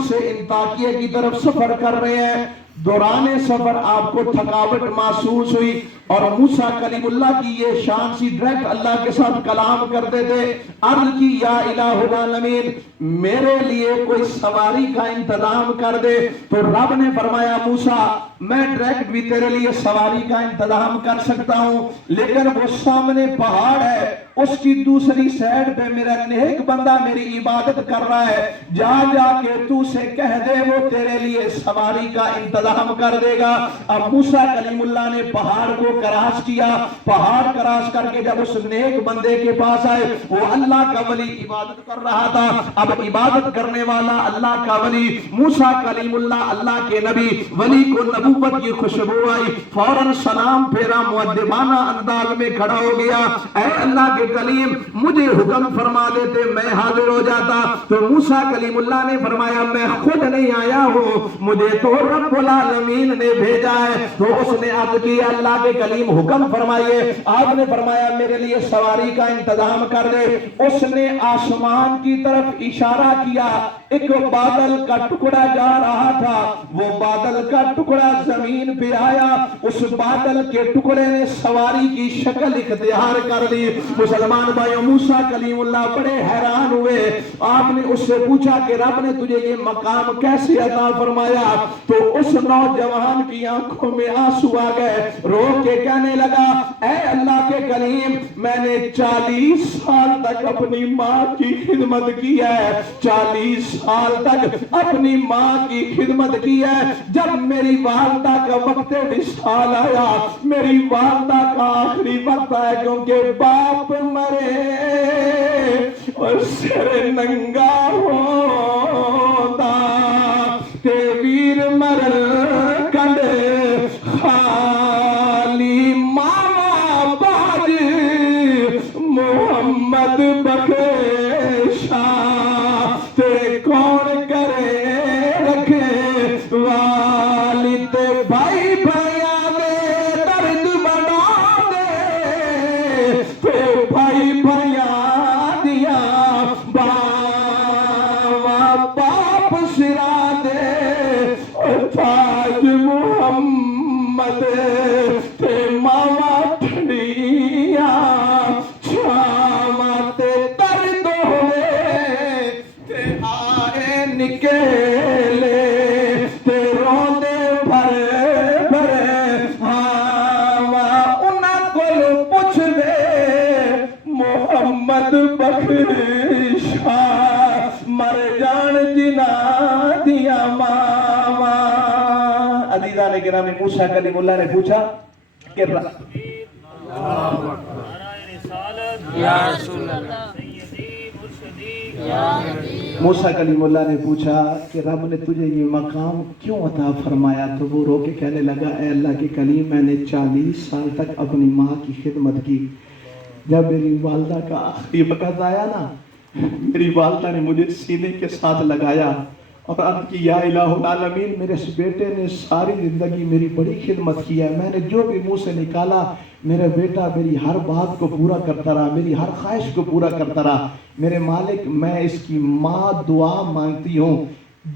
شام سے انطاکیہ کی طرف سفر کر رہے ہیں. دوران سفر آپ کو تھکاوٹ محسوس ہوئی اور موسیٰ کلیم اللہ کی یہ شان سی ڈائریکٹ اللہ کے ساتھ کلام کرتے تھے. عرض کی یا الہ العالمین میرے لیے کوئی سواری کا انتظام کر دے. تو رب نے فرمایا موسیٰ میں ڈائریکٹ بھی تیرے لیے سواری کا انتظام کر سکتا ہوں، لیکن وہ سامنے پہاڑ ہے، اس کی دوسری سائیڈ پہ میرا نیک بندہ میری عبادت کر رہا ہے، جا کے تو سے کہہ دے وہ تیرے لیے سواری کا انتظام کر دے گا. اب موسیٰ کلیم اللہ نے پہاڑ کو کراس کیا. پہاڑ کراس کر کے جب اس نیک بندے کے پاس آئے، وہ اللہ کا ولی عبادت کر رہا تھا. اب عبادت کرنے والا اللہ کا ولی موسیٰ کلیم اللہ اللہ کے نبی ولی کو نبوت کی خوشبو آئی، فوراً سلام پھیرا، مؤدبانہ انداز میں کھڑا ہو گیا. اے اللہ کے کلیم مجھے حکم فرما دیتے میں حاضر ہو جاتا. تو موسیٰ کلیم اللہ نے فرمایا میں خود نہیں آیا ہوں، مجھے تو رب العالمین نے بھیجا ہے. تو اس نے عرض کی اللہ کے کلیم حکم فرمائیے. آپ نے فرمایا میرے لیے سواری کا انتظام کر دے. اس نے آسمان کی طرف اشارہ کیا، ایک بادل کا ٹکڑا جا رہا تھا، وہ بادل کا ٹکڑا زمین پہ آیا، اس بادل کے ٹکڑے نے سواری کی شکل اختیار کر لی. مسلمان بھائیوں موسیٰ کلیم اللہ بڑے حیران ہوئے. آپ نے اس سے پوچھا کہ رب نے تجھے یہ مقام کیسے عطا فرمایا؟ تو اس نوجوان کی آنکھوں میں آنسو آ گئے، رو کے کہنے لگا اے اللہ کے کلیم میں نے 40 سال تک اپنی ماں کی خدمت کی ہے، 40 سال تک اپنی ماں کی خدمت کی ہے. جب میری والدہ کا وقت وصال آیا، میری والدہ کا آخری وقت ہے، کیونکہ باپ مرے اور سر ننگا ہوتا کہ ویر مر کنڈے خالی ماما باج محمد بخشا تے کون کرے رکھے والد بھائی بھیا دے درد بنا دے تے بھائی بھیا دیا باپ سرا دے تاج محمد تے ماما ٹھنڈیا چھاما تے درد ہوئے تے آئے نکلے تے روندے بھرے بھرے ہاں انہاں کو پوچھ دے محمد بخشا مر جان جنا دیا ماما. عزیزان گرامی موسیٰ کلیم اللہ نے پوچھا کہ موسیٰ کلیم اللہ نے پوچھا کہ رب نے تجھے یہ مقام کیوں عطا فرمایا؟ تو وہ رو کے کہنے لگا اے اللہ کے کلیم میں نے 40 سال تک اپنی ماں کی خدمت کی. جب میری والدہ کا آخری وقت آیا نا، میری والدہ نے مجھے سینے کے ساتھ لگایا اور عرض کی یا الہ العالمین میرے اس بیٹے نے ساری زندگی میری بڑی خدمت کی ہے، میں نے جو بھی منہ سے نکالا میرا بیٹا میری ہر بات کو پورا کرتا رہا، میری ہر خواہش کو پورا کرتا رہا. میرے مالک میں اس کی ماں دعا مانگتی ہوں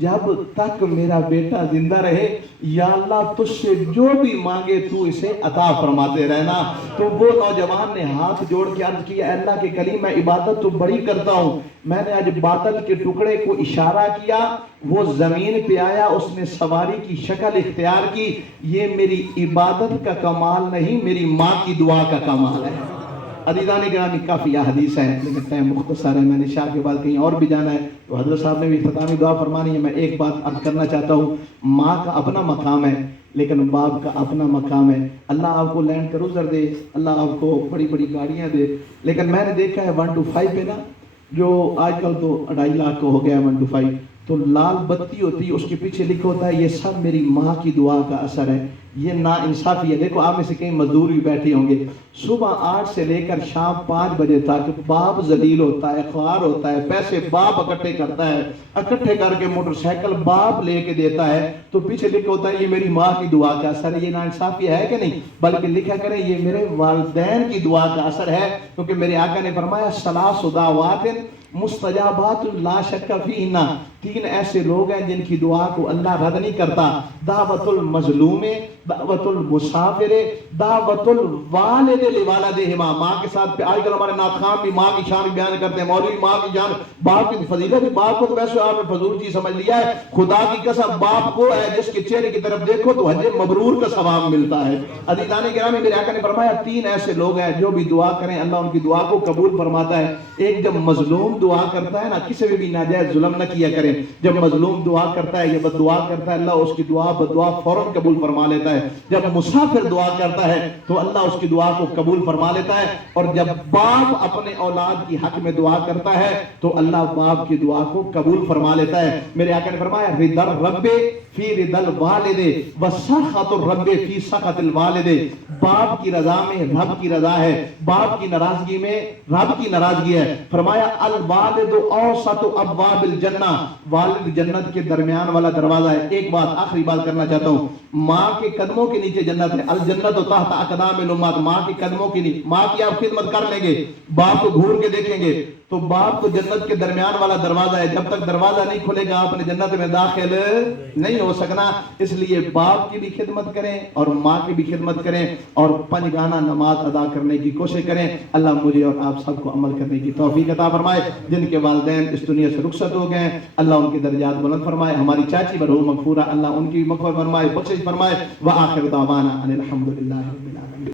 جب تک میرا بیٹا زندہ رہے یا اللہ تجھ سے جو بھی مانگے تو اسے عطا فرماتے رہنا. تو وہ نوجوان نے ہاتھ جوڑ کے عرض کیا اے اللہ کے کلیم میں عبادت تو بڑی کرتا ہوں، میں نے آج بادل کے ٹکڑے کو اشارہ کیا، وہ زمین پہ آیا، اس نے سواری کی شکل اختیار کی. یہ میری عبادت کا کمال نہیں، میری ماں کی دعا کا کمال ہے. عزیزان گرامی کافی احادیث ہیں لیکن ٹائم مختصر ہے، میں نے شاہ کے بعد کہیں اور بھی جانا ہے تو حضرت صاحب نے بھی اختتامی دعا فرمانی ہے. میں ایک بات عرض کرنا چاہتا ہوں، ماں کا اپنا مقام ہے لیکن باپ کا اپنا مقام ہے. اللہ آپ کو لینڈ کروزر دے، اللہ آپ کو بڑی بڑی گاڑیاں دے، لیکن میں نے دیکھا ہے 1 to 5 پہ نا، جو آج کل تو 2.5 لاکھ کو ہو گیا 1 to 5، تو لال بتی ہوتی ہے اس کے پیچھے لکھا ہوتا ہے یہ سب میری ماں کی دعا کا اثر ہے. یہ نا انصافی ہے. دیکھو آپ میں سے کئی مزدور بھی بیٹھے ہوں گے، صبح 8 سے لے کر شام 5 بجے تک باپ ذلیل ہوتا ہے، خوار ہوتا ہے، پیسے باپ اکٹھے کرتا ہے، اکٹھے کر کے موٹر سائیکل باپ لے کے دیتا ہے، تو پیچھے لکھا ہوتا ہے یہ میری ماں کی دعا کا اثر ہے. یہ نا انصافی ہے کہ نہیں؟ بلکہ لکھا کریں یہ میرے والدین کی دعا کا اثر ہے، کیونکہ میرے آقا نے فرمایا ثلاث دعوات مستجابات لا شک فیہن، تین ایسے لوگ ہیں جن کی دعا کو اللہ رد نہیں کرتا. دعوت المظلوم، دعوت المسافر، دعوت الوالد لوالدہما. ماں کے ساتھ آج کل ہمارے نعت خان بھی ماں کی شان بیان کرتے ہیں، مولوی ماں کی شان، باپ کی فضیلت. باپ کو تو ویسے آپ نے فضول چیز سمجھ لیا ہے. خدا کی قسم باپ کو ہے جس کے چہرے کی طرف دیکھو تو حج مبرور کا ثواب ملتا ہے. عزیزان گرامی، میرے آقا نے فرمایا تین ایسے لوگ ہیں جو بھی دعا کریں اللہ ان کی دعا کو قبول فرماتا ہے. ایک جب مظلوم دعا کرتا ہے نا، کسی میں بھی ناجائز ظلم نہ کیا کریں. جب مظلوم دعا کرتا ہے یا بد دعا کرتا ہے اللہ اس کی دعا بدعا فوراً قبول فرما لیتا ہے. جب مسافر دعا کرتا ہے تو اللہ اس کی دعا کو قبول فرما لیتا ہے. اور جب باپ اپنے اولاد کی حق میں دعا کرتا ہے تو اللہ باپ کی دعا کو قبول فرما لیتا ہے. میرے آقا نے فرمایا رضا الرب فی رضا الوالد وسخط الرب فی سخط الوالد. باپ کی رضا میں رب کی رضا ہے، باپ کی ناراضگی میں رب کی ناراضگی ہے. فرمایا الوالد اوسط ابواب الجنہ، والد جنت کے درمیان والا دروازہ ہے. ایک بات آخری بات کرنا چاہتا ہوں، ماں کے قدموں کے نیچے جنت ہے. الجنت تحت اقدام الامہات، ماں کے قدموں کے نیچے. ماں کی آپ خدمت کر لیں گے، باپ کو گھور کے دیکھیں گے تو باپ کو جنت کے درمیان والا دروازہ ہے. جب تک دروازہ نہیں کھلے گا آپ نے جنت میں داخل نہیں ہو سکنا. اس لیے باپ کی بھی خدمت کریں اور ماں کی بھی خدمت کریں اور پنجگانہ نماز ادا کرنے کی کوشش کریں. اللہ مجھے اور آپ سب کو عمل کرنے کی توفیق عطا فرمائے. جن کے والدین اس دنیا سے رخصت ہو گئے اللہ ان کے درجات بلند فرمائے. ہماری چاچی مرحوم مغفورہ اللہ ان کی مغفرت فرمائے، بخشش فرمائے. وآخر دعوانا ان الحمدللہ رب العالمین.